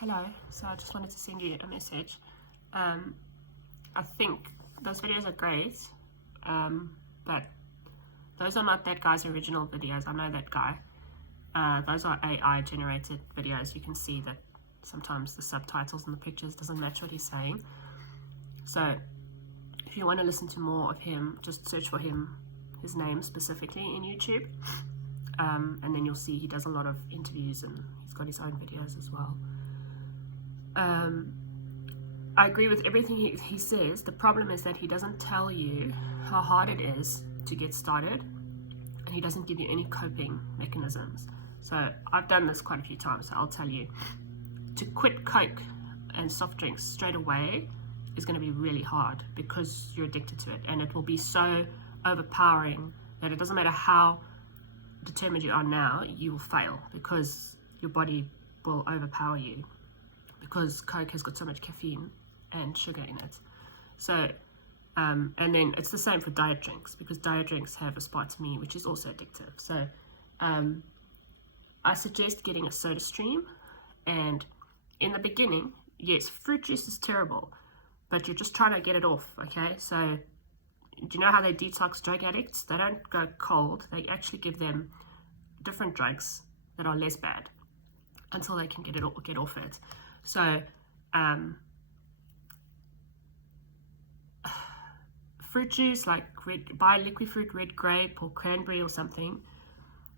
Hello, so I just wanted to send you a message. I think those videos are great, but those are not that guy's original videos. I know that guy. Those are AI generated videos. You can see that sometimes the subtitles and the pictures doesn't match what he's saying. So if you want to listen to more of him, just search for his name specifically in YouTube, and then you'll see he does a lot of interviews and he's got his own videos as well. I agree with everything he says. The problem is that he doesn't tell you how hard it is to get started, and he doesn't give you any coping mechanisms. So I've done this quite a few times, so I'll tell you. To quit Coke and soft drinks straight away is going to be really hard because you're addicted to it, and it will be so overpowering that it doesn't matter how determined you are now, you will fail because your body will overpower you, because Coke has got so much caffeine and sugar in it. So, and then it's the same for diet drinks, because diet drinks have aspartame, which is also addictive. So, I suggest getting a soda stream. And in the beginning, yes, fruit juice is terrible, but you're just trying to get it off, okay? So, do you know how they detox drug addicts? They don't go cold. They actually give them different drugs that are less bad until they can get off it. So, fruit juice, like buy liquid fruit, red grape or cranberry or something,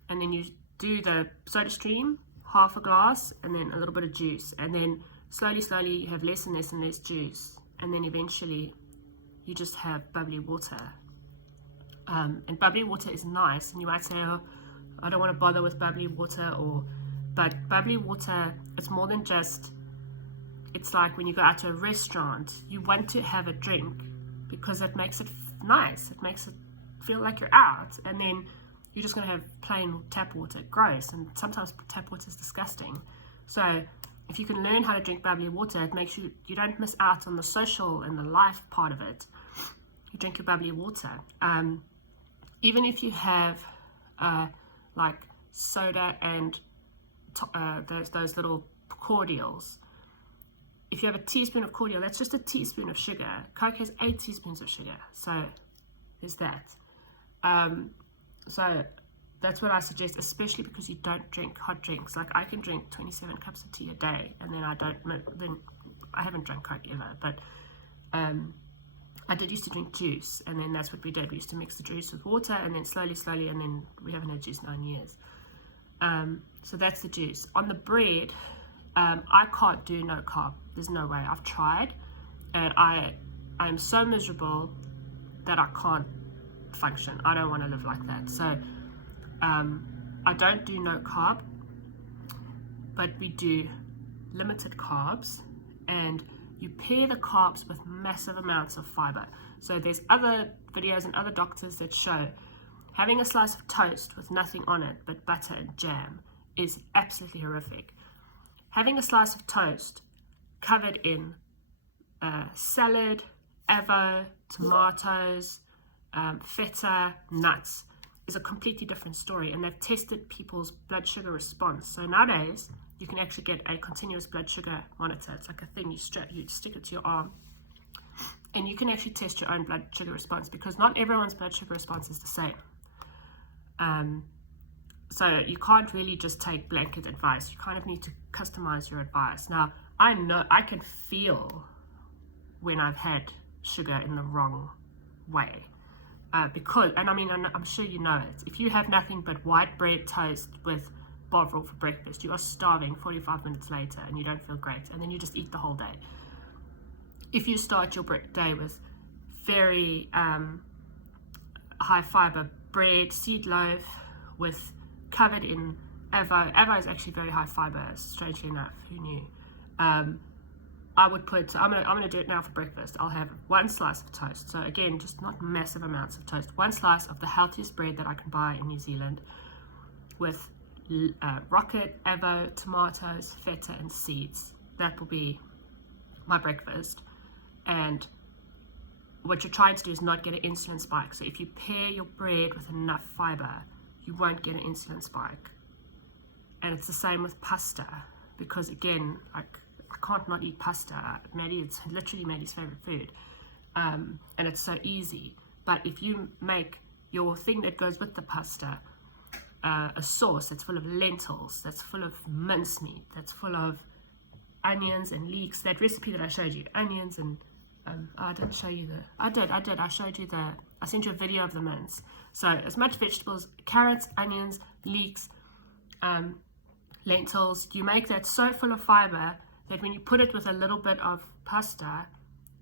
and then you do the soda stream, half a glass, and then a little bit of juice, and then slowly you have less and less juice, and then eventually you just have bubbly water. And bubbly water is nice, and you might say, oh, I don't want to bother with bubbly water, but bubbly water, it's more than just, it's like when you go out to a restaurant, you want to have a drink because it makes it nice, it makes it feel like you're out, and then you're just going to have plain tap water. Gross, and sometimes tap water is disgusting. So if you can learn how to drink bubbly water, it makes you don't miss out on the social and the life part of it. You drink your bubbly water. Even if you have like soda and those little cordials, if you have a teaspoon of cordial, that's just a teaspoon of sugar. Coke has 8 teaspoons of sugar, so there's that. So that's what I suggest, especially because you don't drink hot drinks. Like I can drink 27 cups of tea a day, and then I haven't drunk Coke ever, but I did used to drink juice, and then that's what we did. We used to mix the juice with water, and then slowly, and then we haven't had juice 9 years. So that's the juice. On the bread, I can't do no carb. There's no way. I've tried, and I'm so miserable that I can't function. I don't want to live like that. So I don't do no carb, but we do limited carbs, and you pair the carbs with massive amounts of fiber. So there's other videos and other doctors that show having a slice of toast with nothing on it but butter and jam is absolutely horrific. Having a slice of toast covered in salad, avo, tomatoes, feta, nuts is a completely different story, and they've tested people's blood sugar response. So nowadays you can actually get a continuous blood sugar monitor. It's like a thing you stick it to your arm, and you can actually test your own blood sugar response, because not everyone's blood sugar response is the same. So you can't really just take blanket advice. You kind of need to customize your advice. Now, I know I can feel when I've had sugar in the wrong way. Because, and I mean, I'm sure you know it. If you have nothing but white bread toast with bovril for breakfast, you are starving 45 minutes later and you don't feel great, and then you just eat the whole day. If you start your day with very high fiber bread, seed loaf with covered in avo is actually very high fiber, strangely enough. Who knew? I would put, I'm gonna do it now for breakfast. I'll have 1 slice of toast. So again, just not massive amounts of toast. 1 slice of the healthiest bread that I can buy in New Zealand, with rocket, avo, tomatoes, feta, and seeds. That will be my breakfast. And what you're trying to do is not get an insulin spike. So if you pair your bread with enough fiber, you won't get an insulin spike. And it's the same with pasta, because again, like I can't not eat pasta. Maddie, it's literally Maddie's favorite food. And it's so easy. But if you make your thing that goes with the pasta a sauce that's full of lentils, that's full of mincemeat, that's full of onions and leeks, that recipe that I showed you, onions and I didn't show you I showed you I sent you a video of the mince. So as much vegetables, carrots, onions, leeks, lentils, you make that so full of fiber that when you put it with a little bit of pasta,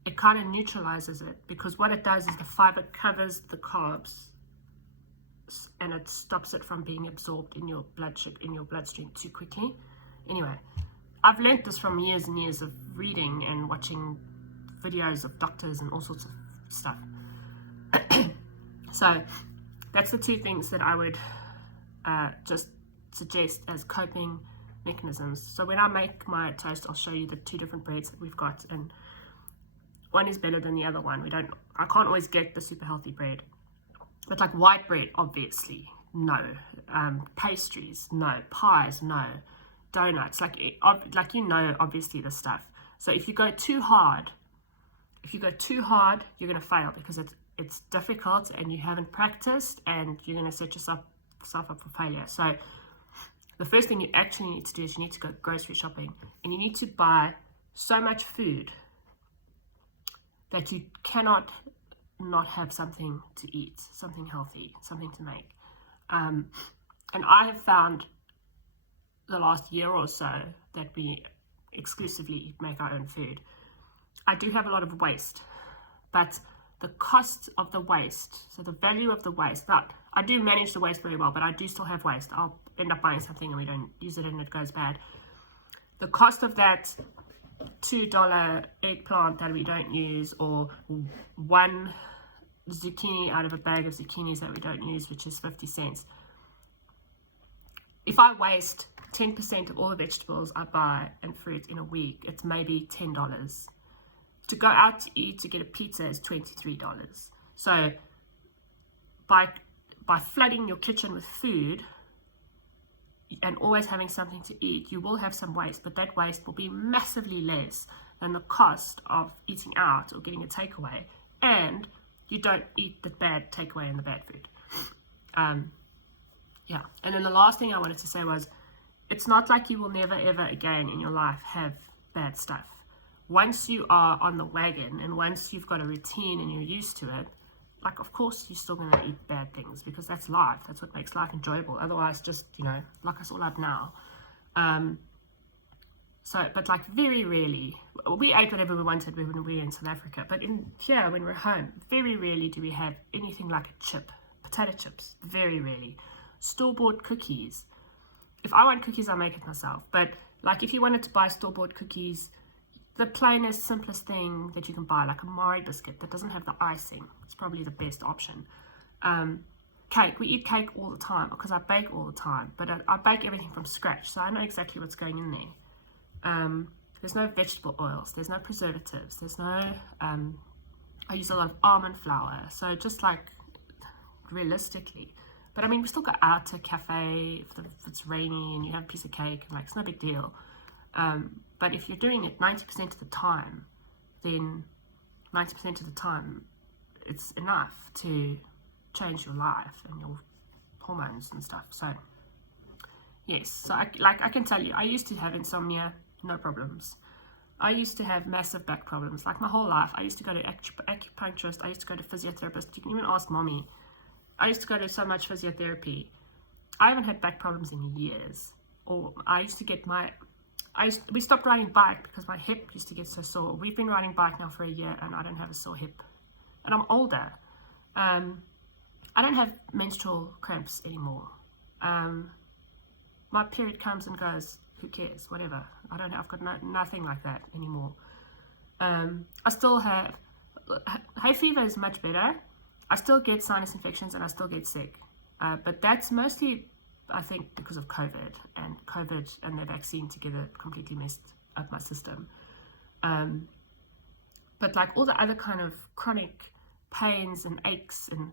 it kind of neutralizes it, because what it does is the fiber covers the carbs and it stops it from being absorbed in your bloodstream too quickly. Anyway, I've learned this from years and years of reading and watching videos of doctors and all sorts of stuff. So that's the two things that I would just suggest as coping mechanisms. So when I make my toast, I'll show you the two different breads that we've got, and one is better than the other one. I can't always get the super healthy bread, but like white bread, obviously no. Pastries, no. Pies, no. Donuts, obviously the stuff. So if you go too hard, you're going to fail, because it's difficult and you haven't practiced, and you're going to set yourself up for failure. So the first thing you actually need to do is you need to go grocery shopping, and you need to buy so much food that you cannot not have something to eat, something healthy, something to make. And I have found the last year or so that we exclusively make our own food. I do have a lot of waste, but the cost of the waste, so the value of the waste, that I do manage the waste very well, but I do still have waste. I'll end up buying something and we don't use it and it goes bad. The cost of that $2 eggplant that we don't use, or one zucchini out of a bag of zucchinis that we don't use, which is 50 cents. If I waste 10% of all the vegetables I buy and fruit in a week, it's maybe $10. To go out to eat, to get a pizza, is $23. So by flooding your kitchen with food and always having something to eat, you will have some waste, but that waste will be massively less than the cost of eating out or getting a takeaway, and you don't eat the bad takeaway and the bad food. Yeah, and then the last thing I wanted to say was, it's not like you will never ever again in your life have bad stuff. Once you are on the wagon and once you've got a routine and you're used to it, like, of course you're still going to eat bad things, because that's life. That's what makes life enjoyable. Otherwise, just, lock us all up now. But like, very rarely, we ate whatever we wanted when we were in South Africa, but here, when we're home, very rarely do we have anything like a chip. Potato chips, very rarely. Store-bought cookies. If I want cookies, I make it myself. But like, if you wanted to buy store-bought cookies, the plainest, simplest thing that you can buy, like a Marie biscuit that doesn't have the icing, it's probably the best option. Cake, we eat cake all the time because I bake all the time, but I bake everything from scratch, so I know exactly what's going in there. There's no vegetable oils, there's no preservatives, there's no, I use a lot of almond flour, so just like, realistically. But I mean, we still go out to a cafe if it's rainy and you have a piece of cake, and like, it's no big deal. But if you're doing it 90% of the time, then 90% of the time it's enough to change your life and your hormones and stuff. So yes, so I can tell you, I used to have insomnia, no problems. I used to have massive back problems, like my whole life. I used to go to acupuncturist, I used to go to physiotherapist. You can even ask mommy. I used to go to so much physiotherapy. I haven't had back problems in years. Or I used to get we stopped riding bike because my hip used to get so sore. We've been riding bike now for a year and I don't have a sore hip. And I'm older. I don't have menstrual cramps anymore. My period comes and goes. Who cares? Whatever. I've got nothing like that anymore. I still have, hay fever is much better. I still get sinus infections and I still get sick. But that's mostly, I think, because of COVID and the vaccine together completely messed up my system. But like all the other kind of chronic pains and aches, and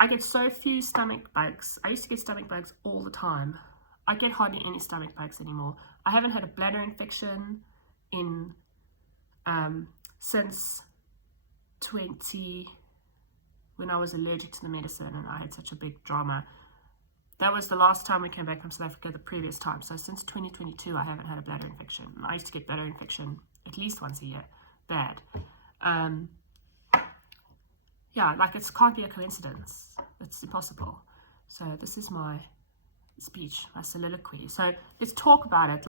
I get so few stomach bugs. I used to get stomach bugs all the time. I get hardly any stomach bugs anymore. I haven't had a bladder infection in since when I was allergic to the medicine and I had such a big drama. That was the last time we came back from South Africa, the previous time. So since 2022, I haven't had a bladder infection. I used to get bladder infection at least once a year. Bad. Yeah, like it can't be a coincidence. It's impossible. So this is my speech, my soliloquy. So let's talk about it.